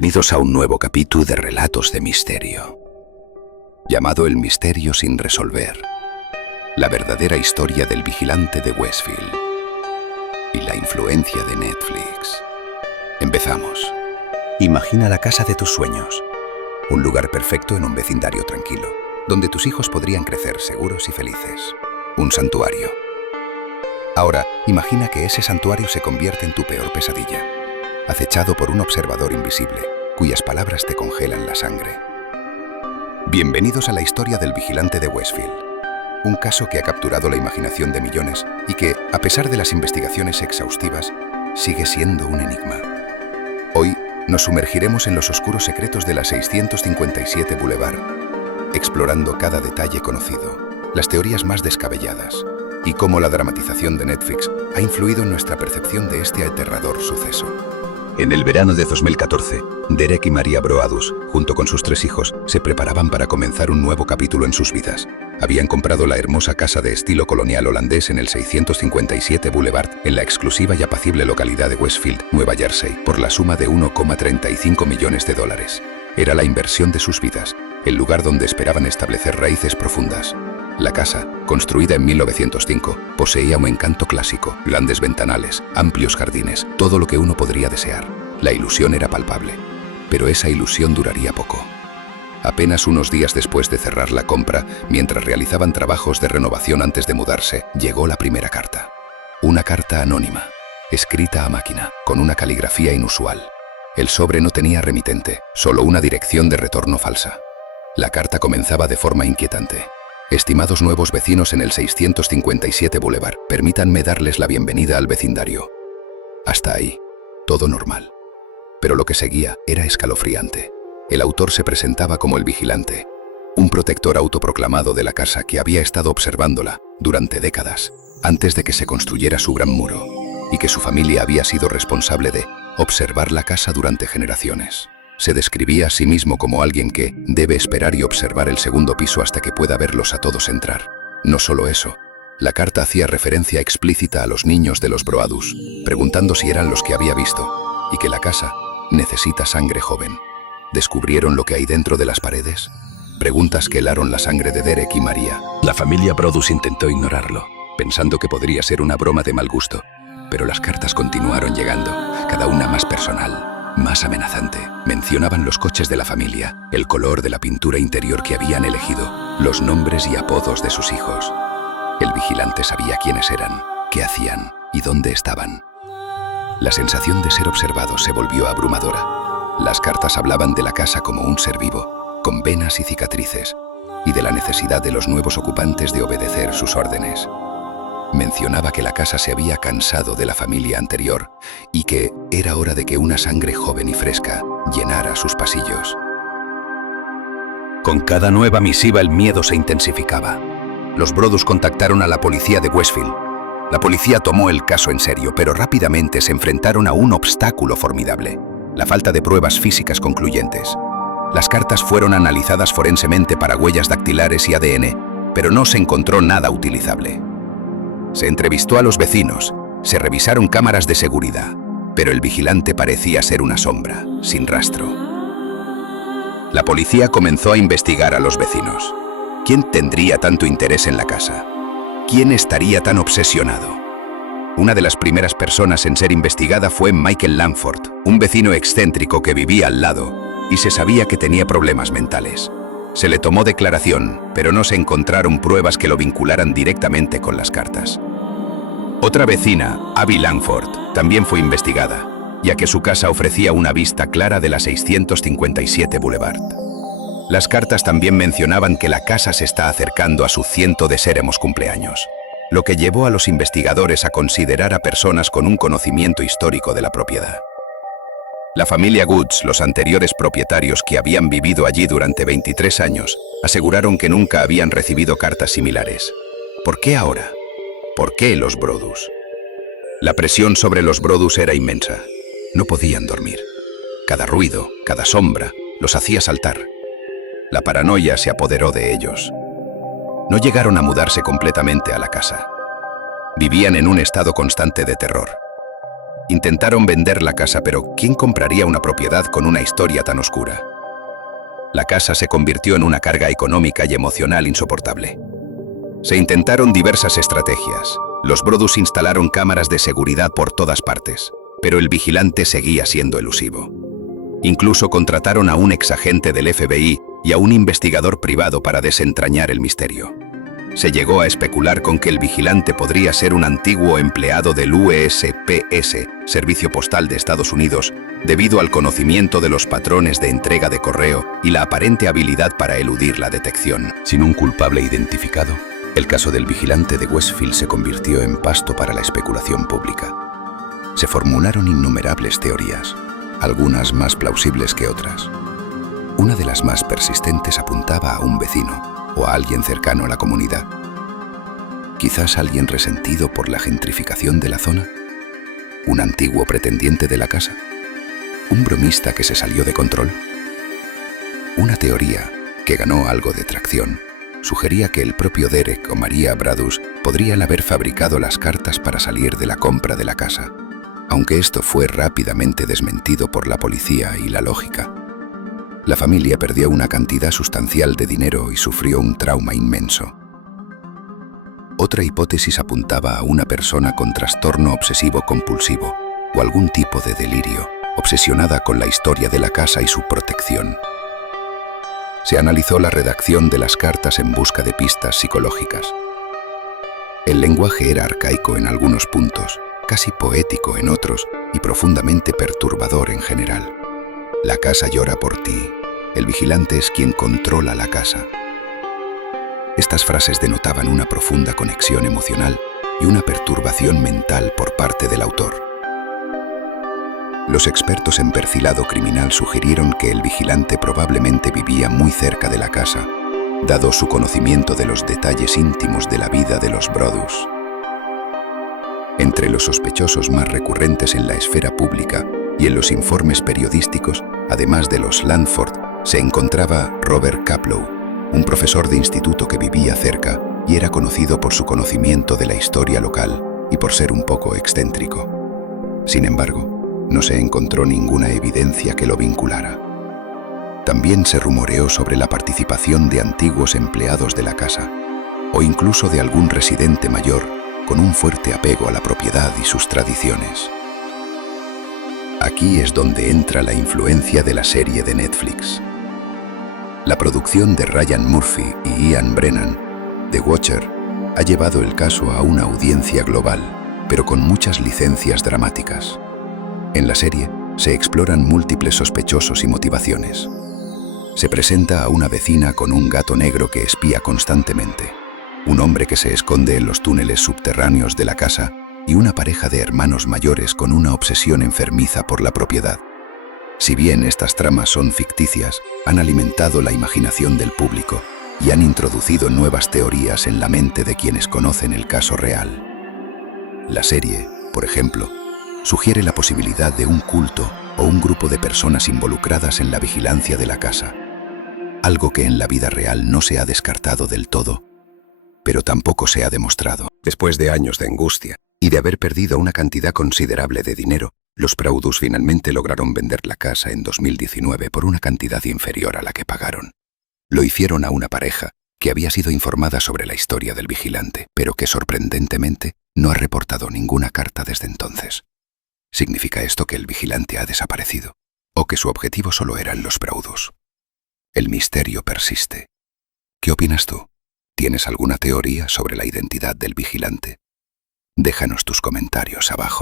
Bienvenidos a un nuevo capítulo de Relatos de Misterio, llamado El Misterio sin Resolver, la verdadera historia del vigilante de Westfield y la influencia de Netflix. Empezamos. Imagina la casa de tus sueños, un lugar perfecto en un vecindario tranquilo, donde tus hijos podrían crecer seguros y felices. Un santuario. Ahora, imagina que ese santuario se convierte en tu peor pesadilla, acechado por un observador invisible, cuyas palabras te congelan la sangre. Bienvenidos a la historia del vigilante de Westfield, un caso que ha capturado la imaginación de millones y que, a pesar de las investigaciones exhaustivas, sigue siendo un enigma. Hoy nos sumergiremos en los oscuros secretos de la 657 Boulevard, explorando cada detalle conocido, las teorías más descabelladas y cómo la dramatización de Netflix ha influido en nuestra percepción de este aterrador suceso. En el verano de 2014, Derek y Maria Broadus, junto con sus 3 hijos, se preparaban para comenzar un nuevo capítulo en sus vidas. Habían comprado la hermosa casa de estilo colonial holandés en el 657 Boulevard, en la exclusiva y apacible localidad de Westfield, Nueva Jersey, por la suma de $1,35 millones. Era la inversión de sus vidas, el lugar donde esperaban establecer raíces profundas. La casa, construida en 1905, poseía un encanto clásico, grandes ventanales, amplios jardines, todo lo que uno podría desear. La ilusión era palpable, pero esa ilusión duraría poco. Apenas unos días después de cerrar la compra, mientras realizaban trabajos de renovación antes de mudarse, llegó la primera carta. Una carta anónima, escrita a máquina, con una caligrafía inusual. El sobre no tenía remitente, solo una dirección de retorno falsa. La carta comenzaba de forma inquietante. Estimados nuevos vecinos en el 657 Boulevard, permítanme darles la bienvenida al vecindario. Hasta ahí, todo normal. Pero lo que seguía era escalofriante. El autor se presentaba como el vigilante, un protector autoproclamado de la casa que había estado observándola durante décadas, antes de que se construyera su gran muro, y que su familia había sido responsable de observar la casa durante generaciones. Se describía a sí mismo como alguien que debe esperar y observar el segundo piso hasta que pueda verlos a todos entrar. No solo eso, la carta hacía referencia explícita a los niños de los Broadus, preguntando si eran los que había visto, y que la casa necesita sangre joven. ¿Descubrieron lo que hay dentro de las paredes? Preguntas que helaron la sangre de Derek y Maria. La familia Broadus intentó ignorarlo, pensando que podría ser una broma de mal gusto, pero las cartas continuaron llegando, cada una más personal, más amenazante. Mencionaban los coches de la familia, el color de la pintura interior que habían elegido, los nombres y apodos de sus hijos. El vigilante sabía quiénes eran, qué hacían y dónde estaban. La sensación de ser observado se volvió abrumadora. Las cartas hablaban de la casa como un ser vivo, con venas y cicatrices, y de la necesidad de los nuevos ocupantes de obedecer sus órdenes. Mencionaba que la casa se había cansado de la familia anterior y que era hora de que una sangre joven y fresca llenara sus pasillos. Con cada nueva misiva el miedo se intensificaba. Los Broadus contactaron a la policía de Westfield. La policía tomó el caso en serio, pero rápidamente se enfrentaron a un obstáculo formidable: la falta de pruebas físicas concluyentes. Las cartas fueron analizadas forensemente para huellas dactilares y ADN, pero no se encontró nada utilizable. Se entrevistó a los vecinos, se revisaron cámaras de seguridad, pero el vigilante parecía ser una sombra, sin rastro. La policía comenzó a investigar a los vecinos. ¿Quién tendría tanto interés en la casa? ¿Quién estaría tan obsesionado? Una de las primeras personas en ser investigada fue Michael Langford, un vecino excéntrico que vivía al lado, y se sabía que tenía problemas mentales. Se le tomó declaración, pero no se encontraron pruebas que lo vincularan directamente con las cartas. Otra vecina, Abby Langford, también fue investigada, ya que su casa ofrecía una vista clara de la 657 Boulevard. Las cartas también mencionaban que la casa se está acercando a su 100º cumpleaños, lo que llevó a los investigadores a considerar a personas con un conocimiento histórico de la propiedad. La familia Goods, los anteriores propietarios que habían vivido allí durante 23 años, aseguraron que nunca habían recibido cartas similares. ¿Por qué ahora? ¿Por qué los Broadus? La presión sobre los Broadus era inmensa. No podían dormir. Cada ruido, cada sombra, los hacía saltar. La paranoia se apoderó de ellos. No llegaron a mudarse completamente a la casa. Vivían en un estado constante de terror. Intentaron vender la casa, pero ¿quién compraría una propiedad con una historia tan oscura? La casa se convirtió en una carga económica y emocional insoportable. Se intentaron diversas estrategias. Los Brodus instalaron cámaras de seguridad por todas partes, pero el vigilante seguía siendo elusivo. Incluso contrataron a un exagente del FBI y a un investigador privado para desentrañar el misterio. Se llegó a especular con que el vigilante podría ser un antiguo empleado del USPS, Servicio Postal de Estados Unidos, debido al conocimiento de los patrones de entrega de correo y la aparente habilidad para eludir la detección. Sin un culpable identificado, el caso del vigilante de Westfield se convirtió en pasto para la especulación pública. Se formularon innumerables teorías, algunas más plausibles que otras. Una de las más persistentes apuntaba a un vecino o a alguien cercano a la comunidad. Quizás alguien resentido por la gentrificación de la zona, un antiguo pretendiente de la casa, un bromista que se salió de control. Una teoría que ganó algo de tracción sugería que el propio Derek o Maria Brodus podrían haber fabricado las cartas para salir de la compra de la casa, aunque esto fue rápidamente desmentido por la policía y la lógica. La familia perdió una cantidad sustancial de dinero y sufrió un trauma inmenso. Otra hipótesis apuntaba a una persona con trastorno obsesivo-compulsivo o algún tipo de delirio, obsesionada con la historia de la casa y su protección. Se analizó la redacción de las cartas en busca de pistas psicológicas. El lenguaje era arcaico en algunos puntos, casi poético en otros y profundamente perturbador en general. La casa llora por ti. El vigilante es quien controla la casa. Estas frases denotaban una profunda conexión emocional y una perturbación mental por parte del autor. Los expertos en perfilado criminal sugirieron que el vigilante probablemente vivía muy cerca de la casa, dado su conocimiento de los detalles íntimos de la vida de los Brodus. Entre los sospechosos más recurrentes en la esfera pública y en los informes periodísticos, además de los Langford, se encontraba Robert Kaplow, un profesor de instituto que vivía cerca y era conocido por su conocimiento de la historia local y por ser un poco excéntrico. Sin embargo, no se encontró ninguna evidencia que lo vinculara. También se rumoreó sobre la participación de antiguos empleados de la casa, o incluso de algún residente mayor con un fuerte apego a la propiedad y sus tradiciones. Aquí es donde entra la influencia de la serie de Netflix. La producción de Ryan Murphy y Ian Brennan, The Watcher, ha llevado el caso a una audiencia global, pero con muchas licencias dramáticas. En la serie se exploran múltiples sospechosos y motivaciones. Se presenta a una vecina con un gato negro que espía constantemente, un hombre que se esconde en los túneles subterráneos de la casa y una pareja de hermanos mayores con una obsesión enfermiza por la propiedad. Si bien estas tramas son ficticias, han alimentado la imaginación del público y han introducido nuevas teorías en la mente de quienes conocen el caso real. La serie, por ejemplo, sugiere la posibilidad de un culto o un grupo de personas involucradas en la vigilancia de la casa, algo que en la vida real no se ha descartado del todo, pero tampoco se ha demostrado. Después de años de angustia y de haber perdido una cantidad considerable de dinero, los Brodus finalmente lograron vender la casa en 2019 por una cantidad inferior a la que pagaron. Lo hicieron a una pareja que había sido informada sobre la historia del vigilante, pero que sorprendentemente no ha reportado ninguna carta desde entonces. ¿Significa esto que el vigilante ha desaparecido? ¿O que su objetivo solo eran los Brodus? El misterio persiste. ¿Qué opinas tú? ¿Tienes alguna teoría sobre la identidad del vigilante? Déjanos tus comentarios abajo.